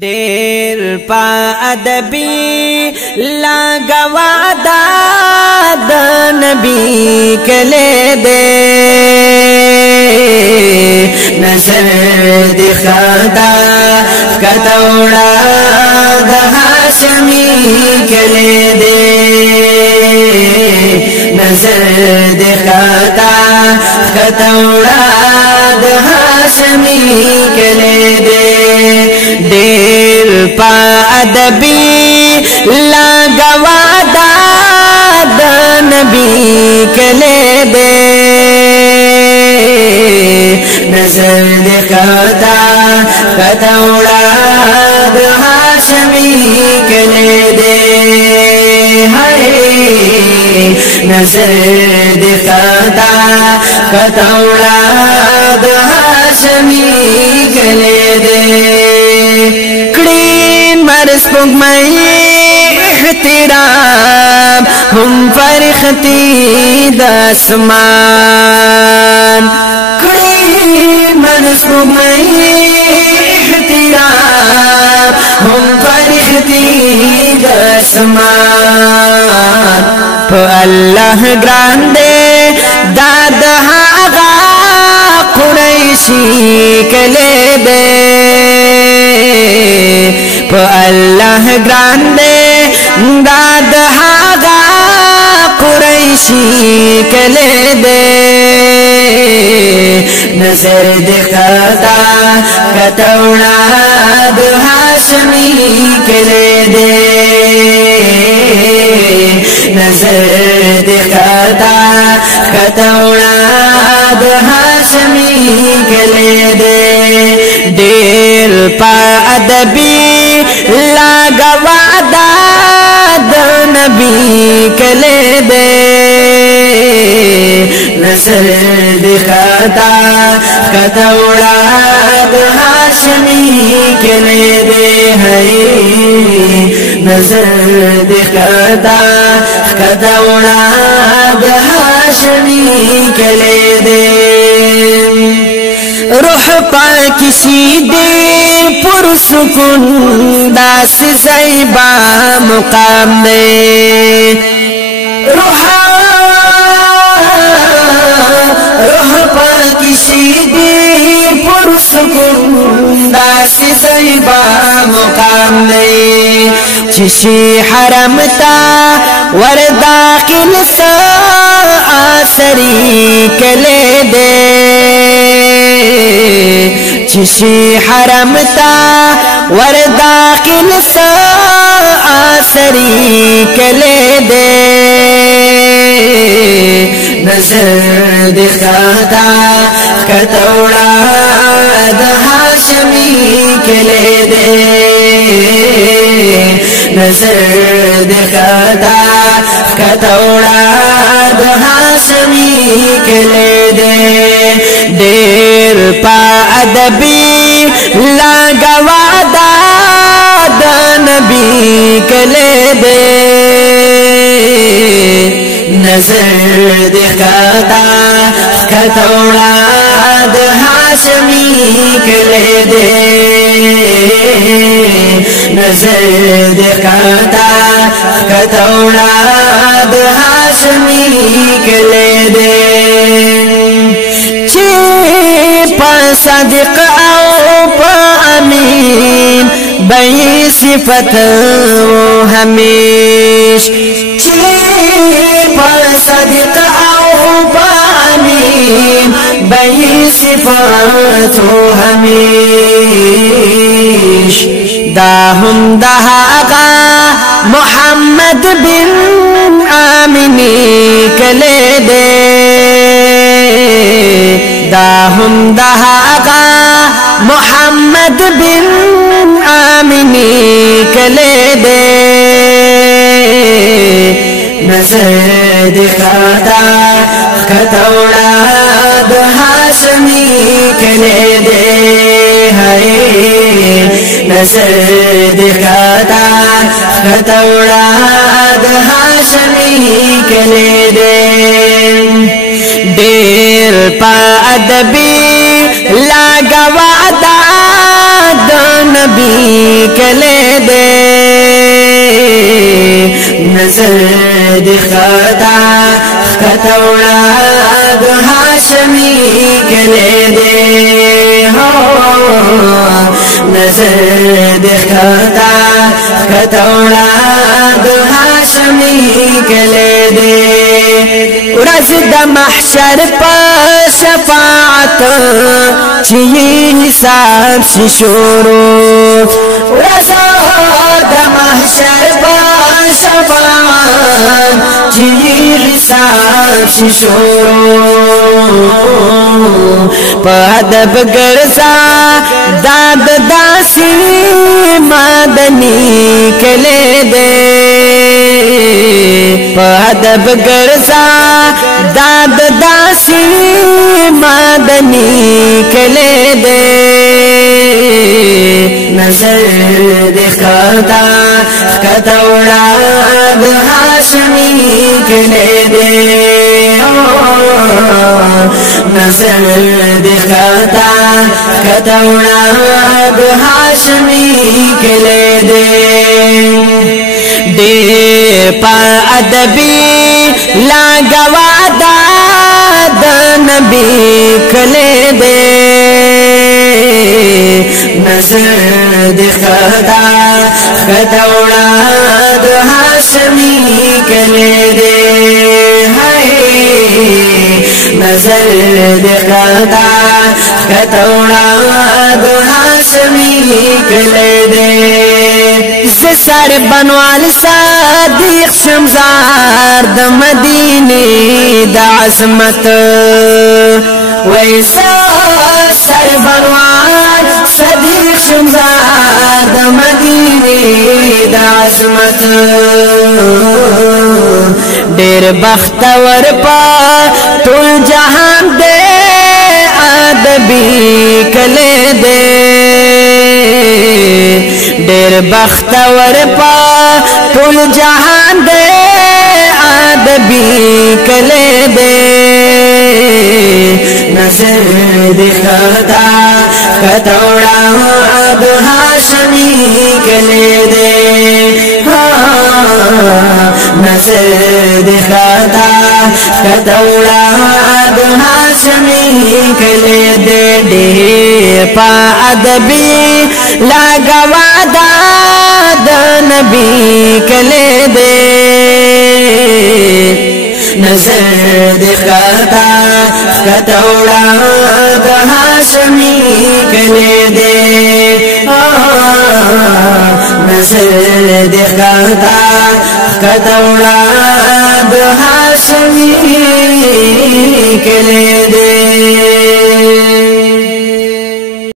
ढेर पा अदबी लगवादा नबी के ले दे नजर दिखादा कतौड़ा हाशमी के ले दे नजर दिखादा कतौड़ा हाशमी के ले दे ढेर पा अदबी लगवादा नबी के ले दे नजर दिखाता कतौड़ा हाशमी के ले दे नजर दिखाता कतौड़ा हाशमी के ले दे मरसपुक इख्तिराम हम फरखती दसमान मरसपुक इख्तिराम हम फरखती दसमान तो अल्लाह ग्रांदे दाद हागा कुरैशी के ले दे अल्लाह ग्रांदे दाद हागा कुरैशी के ले दे नजर दिखाता कतौड़ा हाशमी के ले दे नजर दिखाता कतौड़ा हाशमी के ले दे ढेर पा अदबी लगवादा नबी के ले दे नजर दिखाता कतौड़ा हाशमी के ले दे है नजर दिखाता कतौड़ा हाशमी के ले दे रूह पा किसी दे पुरसुकुन दास ज़ैबा मुकाम में रूह पा किसी दे पुरसुकुन दास ज़ैबा मुकाम में जिसी हरम ता वर दाखिल सा आसरी के ले दे जिसी हरम ता वर दाखिल सा आसरी के ले दे नजर दिखाता कतौड़ा हाशमी के ले दे नजर दिखाता कतौड़ा हाशमी के ले दे ढेर पा अदबी लगवादा नबी के ले दे नजर दिखाता कतौड़ा हाशमी के ले दे नजर दिखाता कतौड़ा हाशमी के ले दे सदिक आओ अमीन बही सिफत वो हमेश सदिक आओ अमीन बही सिफत वो हमेश दाहुम दहागा मोहम्मद बिन आमिनी के ले दे दाहुम दहागा मोहम्मद बिन आमिनी के ले दे नजर दिखाता कतौड़ा हाशमी के ले दे है नजर दिखाता कतौड़ा हाशमी के ले दे ढेर पा अदबी लगवादा نبی کلے دے نظر دی خطا خطوڑا دو ہاشمی کلے دے نظر دی خطا خطوڑا دو ہاشمی کلے دے ورځ د محشر په شفاعت چې حساب شي شروع ورځ د محشر په شفاعت چې حساب شي شروع په ادب ګرځا داد داسي مدني کله دې په ادب ګرځا داد داسي مدني کله دې نظر دې خطا خطوڑا د هاشمي کله دې نظر دې خطا خطوڑا د هاشمي کله دې دې پا ادبی لا گوادا د نبی کله دې نظر دې خطا خطوڑا د هاشمي کله دې نظر دې خطا خطوڑا د هاشمي کله دې سر بنوال صادق شمزار د مدینه د عظمت ویسا سر بنوال صادق شمزار د مدینه د عظمت ډېر بختور په ټول جهان دې ادبي کله دې ډېر بختور په ټول جهان دې ادبي کله دې نظر دې خطا خطوڑا د هاشمي کله دې نظر دې خطا خطوڑا د هاشمي کله دې ډېر په ادبي لا گوادا د نبی کله دې نظر دې خطا خطوڑا د هاشمي کله دې نظر دې خطا خطوڑا د هاشمي کله دې